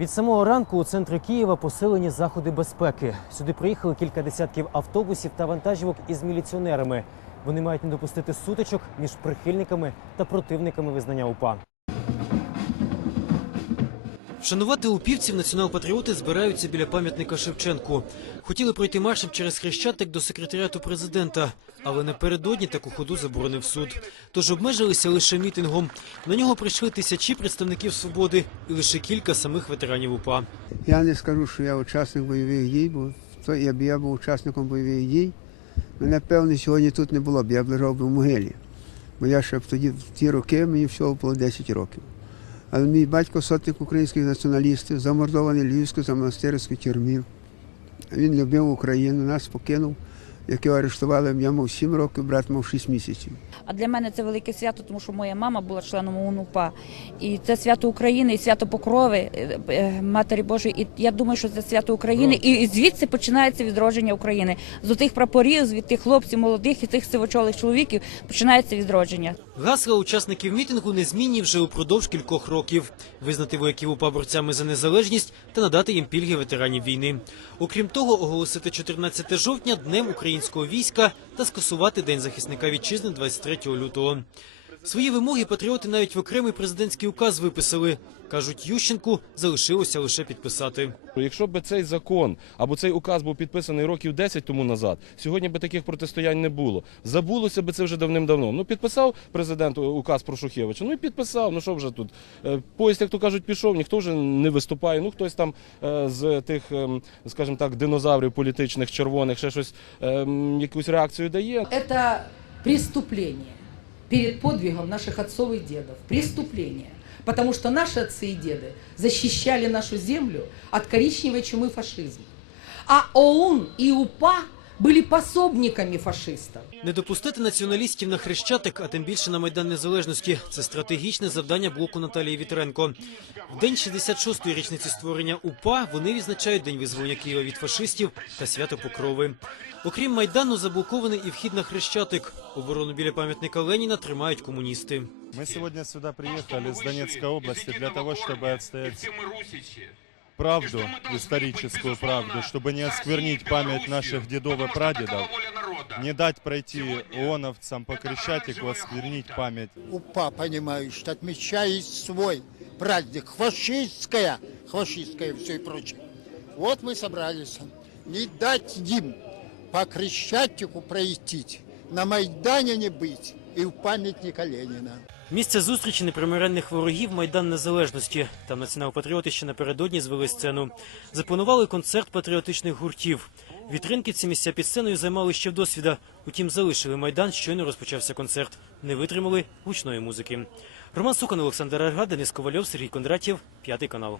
Від самого ранку у центрі Києва посилені заходи безпеки. Сюди приїхали кілька десятків автобусів та вантажівок із міліціонерами. Вони мають не допустити сутичок між прихильниками та противниками визнання УПА. Вшанувати упівців націонал-патріоти збираються біля пам'ятника Шевченку. Хотіли пройти маршем через Хрещатик до секретаріату президента, але напередодні таку ходу заборонив суд. Тож обмежилися лише мітингом. На нього прийшли тисячі представників свободи і лише кілька самих ветеранів УПА. Я не скажу, що я учасник бойових дій, бо то якби я був учасником бойових дій, мене певне сьогодні тут не було б, я б лежав би в могилі. Бо я ще б тоді в ті роки мені всього було 10 років. Але мій батько сотник українських націоналістів, замордований Львівською за монастирською тюрмі. Він любив Україну, нас покинув. Як його арештували, я мав 7 років, брат мав 6 місяців. А для мене це велике свято, тому що моя мама була членом УНУПА. І це свято України, і свято Покрови е, е, Матері Божої. І я думаю, що це свято України. І звідси починається відродження України. З тих прапорів, з від тих хлопців молодих і тих сивочолих чоловіків починається відродження. Гасла учасників мітингу незмінні вже упродовж кількох років. Визнати вояків УПА борцями за незалежність та надати їм пільги ветеранів війни. Окрім того, оголосити 14 жовтня днем українського війська та скасувати День захисника вітчизни 23 лютого. Свої вимоги патріоти навіть в окремий президентський указ виписали. Кажуть, Ющенку залишилося лише підписати. Якщо б цей закон або цей указ був підписаний років 10 тому назад, сьогодні би таких протистоянь не було. Забулося би це вже давним-давно. Ну підписав президент указ про Шухевича. Ну і підписав. Ну що вже тут? Е, Поїзд, як то кажуть, пішов, ніхто вже не виступає. Ну хтось там е, з тих, ем, скажімо так, динозаврів політичних, червоних, ще щось ем, якусь реакцію дає. Это преступление перед подвигом наших отцов и дедов. Преступление. Потому что наши отцы и деды защищали нашу землю от коричневой чумы фашизма. А ОУН и УПА были пособниками фашистов. Не допустити націоналістів на Хрещатик, а тим більше на Майдан Незалежності – це стратегічне завдання блоку Наталії Вітренко. В день 66-ї річниці створення УПА вони відзначають День визволення Києва від фашистів та свято Покрови. Окрім Майдану, заблокований і вхід на Хрещатик. Оборону біля пам'ятника Леніна тримають комуністи. Мы сегодня сюда приехали с Донецкой области для того, чтобы отстоять правду, историческую правду, чтобы не осквернить память наших дедов и прадедов, не дать пройти ООНовцам по Крещатику осквернить память УПА, понимаю, что отмечает свой праздник. Фашистская, фашистская все и прочее. Вот мы собрались. Не дать им по Крещатику пройти, на Майдане не быть и в памятника Ленина. Місце зустрічі непримиренних ворогів Майдан Незалежності. Там націонал-патріоти ще напередодні звели сцену. Запланували концерт патріотичних гуртів. Вітринки ці місця під сценою займали ще в досвіда. Утім, залишили майдан, щойно розпочався концерт. Не витримали гучної музики. Роман Сукан, Олександр Арга, Денис Ковальов, Сергій Кондратів, п'ятий канал.